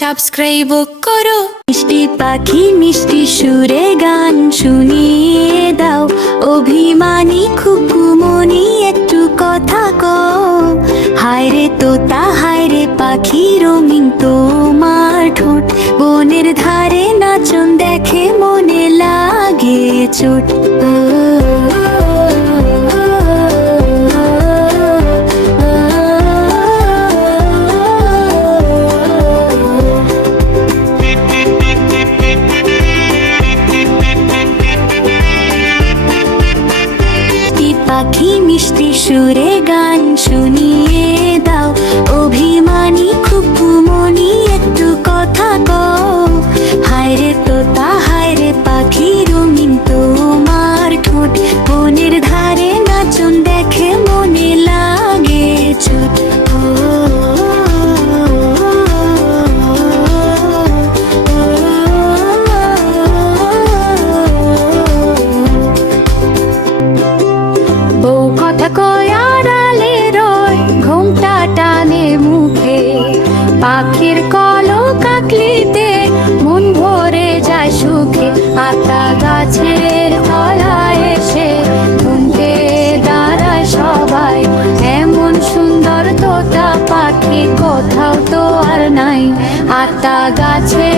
Subscribe করো। মিষ্টি পাখি মিষ্টি সুরে গান শুনিয়ে দাও, অভিমানী খুকুমনি একটু কথা কও। হায় রে তোতা হায় রে পাখি রঙিন তোমার ঠোঁট, বনের ধারে নাচন দেখে মনে লাগে চোট। পাখি মিষ্টি সুরে গান শুনিয়ে দাও, অভিমানী খুকুমনি একটু কথা কও। হায় রে তোতা হায় রে পাখি রঙিন তোমার ঠোঁট, বনের ধারে নাচন দেখে মনে লাগে চোট। বউ কথা কয় আড়ালে রয়, ঘোমটা টানে মুখে, পাখির কলক আঁকলিতে মন ভরে যায় সুখে। আতা গাছের তলায় এসে শুনতে দাঁড়ায় সবাই, এমন সুন্দর তোতা পাখি কোথাও তো আর নাই। আতা গাছের